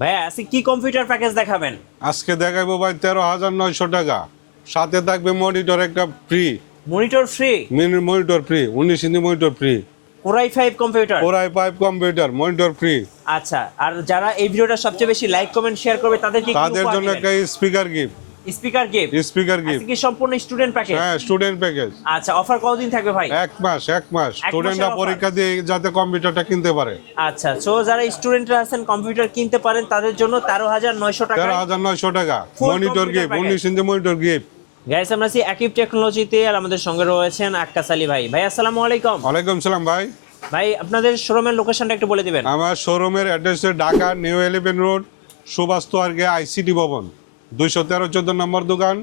ভাইয়া আজকে কি কম্পিউটার প্যাকেজ দেখাবেন? আজকে দেখাবো ভাই 13,900 টাকা, সাথে থাকবে মনিটর একটা free. Monitor free? Mini monitor free, 19 inch monitor free. Core i 5 computer? Core i5 computer, monitor free. আচ্ছা, আর যারা এই ভিডিওটা সবচেয়ে বেশি লাইক কমেন্ট শেয়ার করবে তাদেরকে কি তাদের জন্য একটা speaker gift. Speaker gift? Speaker gift কি সম্পূর্ণ স্টুডেন্ট প্যাকেজ? হ্যাঁ, স্টুডেন্ট প্যাকেজ। আচ্ছা, অফার কতদিন থাকবে ভাই? এক মাস স্টুডেন্টরা offer? পরীক্ষা দিয়ে যাতে কম্পিউটারটা কিনতে পারে। আচ্ছা, সো যারা স্টুডেন্টরা আছেন কম্পিউটার কিনতে পারেন তাদের জন্য 13,900 টাকা 13,900 টাকা Full monitor computer gift, package। 19 inch monitor gift. Guys, আমরা আছি আকিব টেকনোলজিতে আর আমাদের সঙ্গে রয়েছেন আক্কাস আলী ভাই। ভাই আসসালামু আলাইকুম। ওয়ালাইকুম সালাম ভাই। ভাই আপনাদের শোরুমের লোকেশনটা একটু বলে দিবেন। আমার শোরুমের address Dhaka new 11 road, Subhash তোয়ারগে আইসিটি ভবন, 213-14 নম্বর দোকান,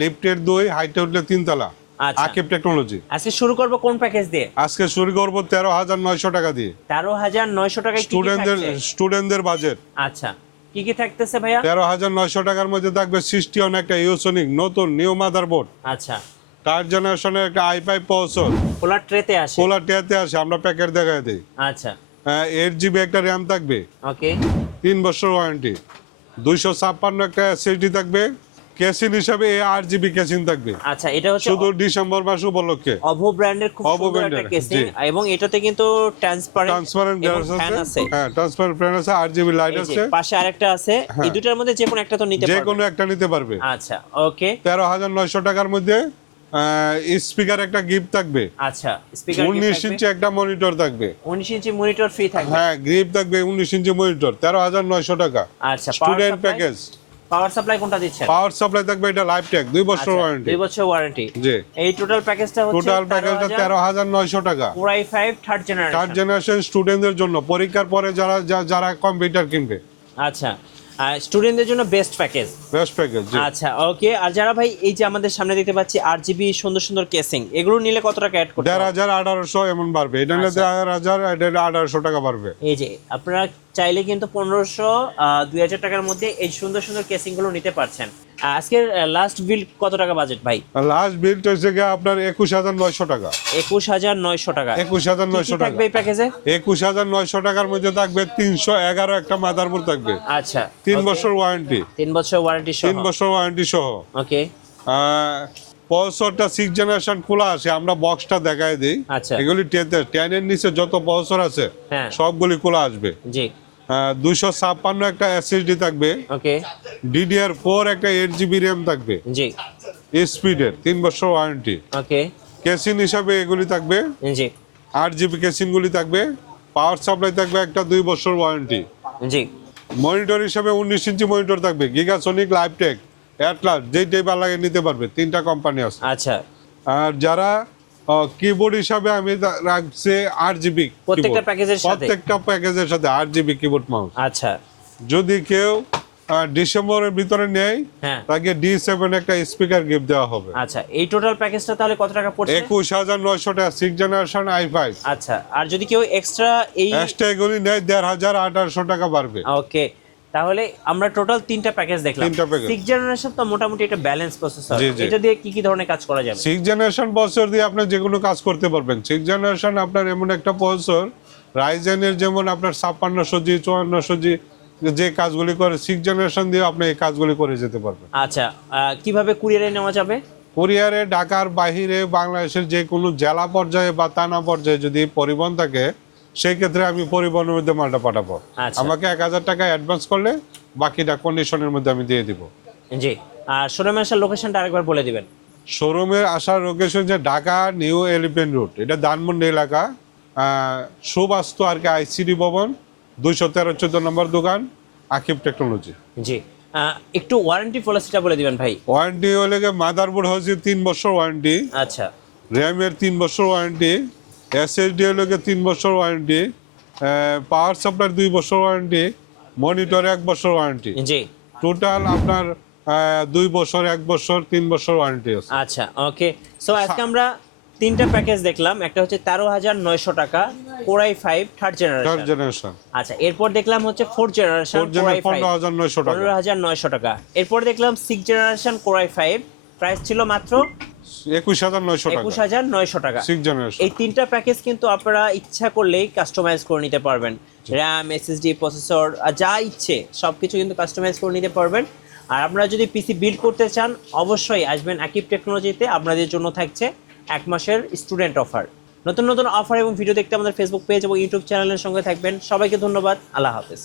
লিফটের 2, হাইটে উঠলে 3 তলা, আচ্ছা। আকিব টেকনোলজি। আজকে শুরু করব কোন প্যাকেজ দিয়ে? আজকে শুরু করব 13,900 টাকা দিয়ে। 13,900 টাকায় কি কি থাকছে? স্টুডেন্টদের বাজেট। আচ্ছা, কি কি থাকতেছে ভাইয়া? 13,900 টাকার মধ্যে থাকবে সিস্টিয়ন একটা ইউসোনিক নতুন নিউ মাদারবোর্ড, আচ্ছা, 3rd জেনারেশনের একটা i5 প্রসেসর, পোলার ট্রেতে আসে? পোলার টেতে আসে, আমরা প্যাকেট দেখায় দিই। আচ্ছা, 8GB একটা র্যাম থাকবে, ওকে। 3 বছর ওয়ারেন্টি, 256 একটা এসএসডি থাকবে, কেসিং হিসাবে 8GB কেসিং থাকবে। আচ্ছা, এটা হচ্ছে শুধু ডিসেম্বর মাস উপলক্ষে অভো ব্র্যান্ডের খুব অভো সুন্দর একটা ব্র্যান্ডের, কেসিং, জি। এবং এটাতে কিন্তু ট্রান্সপারেন্ট গ্লাস ফ্যান আছে, আছে। হ্যাঁ ট্রান্সপারেন্ট ফ্যান আছে, 8GB লাইট এই যে আছে, পাশে আরেকটা আছে, এই দুটার মধ্যে যে কোনো একটা তো নিতে যে পারবে। কোনো একটা নিতে পারবে। আচ্ছা, ওকে। 13,900 টাকার মধ্যে স্পিকার একটা গিফট থাকবে। আচ্ছা, স্পিকার 19 ইঞ্চি একটা মনিটর থাকবে। 19 ইঞ্চি মনিটর ফ্রি থাকবে। হ্যাঁ, গ্রিপ থাকবে 19 ইঞ্চি মনিটর, 13,900 টাকা। আচ্ছা, স্টুডেন্ট প্যাকেজ। পাওয়ার সাপ্লাই কোনটা দিচ্ছেন? পাওয়ার সাপ্লাই থাকবে এটা লাইফ টেক, 2 বছর ওয়ারেন্টি। 2 বছর ওয়ারেন্টি। জি। এই টোটাল প্যাকেজটা হচ্ছে টোটাল প্যাকেজটা 13,900 টাকা। Core i5 third 3rd generation. Generation স্টুডেন্টদের জন্য, পরীক্ষার পরে যারা কম্পিউটার কিনবে। আচ্ছা, স্টুডেন্টদের জন্য বেস্ট প্যাকেজ। বেস্ট প্যাকেজ, জি। আচ্ছা, ওকে। আর যারা ভাই এই যে আমাদের সামনে দেখতে পাচ্ছি 8GB সুন্দর সুন্দর কেসিং, এগুলো নিলে কত টাকা অ্যাড করতে হবে? 1,500 1,800 এমন বাড়বে। এটা নিলে 1,500 এটা 1,800 টাকা বাড়বে। এই যে আপনারা চাইলে কিন্তু 1,500 2,000 টাকার মধ্যে এই সুন্দর সুন্দর কেসিং গুলো নিতে পারছেন। আজকের লাস্ট বিল কত টাকা বাজেট ভাই? লাস্ট বিলটা হচ্ছে গিয়ে আপনার 21,900 টাকা। 21,900 টাকা। 21,900 টাকা থাকবে এই প্যাকেজে? 21,900 টাকার মধ্যে থাকবে 311 একটা মাদারবোর্ড থাকবে। আচ্ছা, 3 বছর ওয়ারেন্টি। 3 বছর ওয়ারেন্টি সহ? 3 বছর ওয়ারেন্টি সহ। ওকে। প্রসেসরটা 6 জেনারেশন খোলা আছে, আমরা বক্সটা দেখায় দিই। আচ্ছা। এগুলি 10 এর নিচে যত প্রসেসর আছে হ্যাঁ। সবগুলি খোলা আসবে। জি। 256 একটা এসএসডি থাকবে, ওকে। DDR4 একটা 8GB র্যাম থাকবে, জি। স্পিডের, 3 বছর ওয়ারেন্টি। ওকে। কেসিং হিসাবে এগুলি থাকবে, জি। 8GB কেসিংগুলি থাকবে। পাওয়ার সাপ্লাই থাকবে একটা 2 বছর ওয়ারেন্টি। জি। মনিটর হিসাবে 19 ইঞ্চি মনিটর থাকবে, গিগাসনিক, লাইফটেক, অ্যাটলাস, যেই ভালো লাগে নিতে পারবে। 3টা কোম্পানি আছে। আচ্ছা, আর যারা কিবোর্ড হিসাবে আমি রাখছি 8GB, প্রত্যেকটা প্যাকেজের সাথে? প্রত্যেকটা প্যাকেজের সাথে 8GB কিবোর্ড মাউস। আচ্ছা। যদি কেউ ডিসেম্বরের ভিতরে নেয়, হ্যাঁ। তাকে D7 একটা স্পিকার গিফট দেওয়া হবে। আচ্ছা, এই টোটাল প্যাকেজটা তাহলে কত টাকা পড়ছে? 21,900 টাকা, 6 জেনারেশন i5। আচ্ছা, আর যদি কেউ এক্সট্রা এই এক্সট্রা এগুলি নেয় 1,500 1,800 টাকা বাড়বে। ওকে, তাহলে আমরা টোটাল 3টা প্যাকেজ দেখলাম। 3টা প্যাকেজ। 6 জেনারেশন তো মোটামুটি একটা ব্যালেন্স প্রসেসর, জি, জি। এটা দিয়ে কি কি ধরনের কাজ করা যাবে? 6 জেনারেশন প্রসেসর দিয়ে আপনি যে কোনো কাজ করতে পারবেন। 6 জেনারেশন আপনার এমন একটা প্রসেসর, রাইজেনের যেমন আপনার 5600G 5400G যে কাজগুলি করে, 6 জেনারেশন দিয়ে আপনি এই কাজগুলি করে যেতে পারবেন। আচ্ছা, কিভাবে কুরিয়ারে নেওয়া যাবে? কুরিয়ারে ঢাকার বাহিরে বাংলাদেশের যে কোনো জেলা পর্যায়ে বা থানা পর্যায়ে যদি পরিবহন থাকে, সেই ক্ষেত্রে আমি পরিবহনের মধ্যে মালটা পাঠাবো। আচ্ছা। আমাকে 1,000 টাকা অ্যাডভান্স করলে বাকিটা কন্ডিশনের মধ্যে আমি দিয়ে দিব। জি। আর শোরুমে আসার লোকেশনটা আরেকবার বলে দিবেন। শোরুমের আসার লোকেশন যে ঢাকা নিউ 11 রোড, এটা ধানমন্ডি এলাকা, সুভাষ তোয়ারগে আইসিডি ভবন, 213-14 নম্বর দোকান, আকিব টেকনোলজি। জি। একটু ওয়ারেন্টি পলিসিটা বলে দিবেন ভাই। ওয়ারেন্টি হলে মাদারবোর্ড হচ্ছে 3 বছর ওয়ারেন্টি, আচ্ছা। র্যামের 3 বছর ওয়ারেন্টি, এসএসডি হলে 3 বছর ওয়ারেন্টি, পাওয়ার সাপ্লাই 2 বছর ওয়ারেন্টি, মনিটর 1 বছর ওয়ারেন্টি। জি। টোটাল আপনার 2 বছর, 1 বছর, 3 বছর ওয়ারেন্টি আছে। আচ্ছা, ওকে। সো আজকে আমরা 3টা প্যাকেজ দেখলাম। একটা হচ্ছে 13,900 টাকা Core i5 third third generation. Generation. আচ্ছা, এরপর দেখলাম হচ্ছে 4th জেনারেশন Core i5 15,900 টাকা। 15,900 টাকা। এরপর দেখলাম 6th generation Core i5, price ছিল মাত্র 21,900 টাকা। 21,900 টাকা। 6 জেনারেশন। এই 3টা প্যাকেজ কিন্তু আপনারা ইচ্ছা করলেই কাস্টমাইজ করে নিতে পারবেন। র্যাম, এসএসডি, প্রসেসর যা ইচ্ছে সব কিছু কিন্তু কাস্টমাইজ করে নিতে পারবেন। আর আপনারা যদি পিসি বিল্ড করতে চান অবশ্যই আসবেন আকিব টেকনোলজিতে, আপনাদের জন্য থাকছে 1 মাসের স্টুডেন্ট অফার। নতুন নতুন অফার এবং ভিডিও দেখতে আমাদের ফেসবুক পেজ এবং ইউটিউব চ্যানেলের সঙ্গে থাকবেন। সবাইকে ধন্যবাদ, আল্লাহ হাফেজ।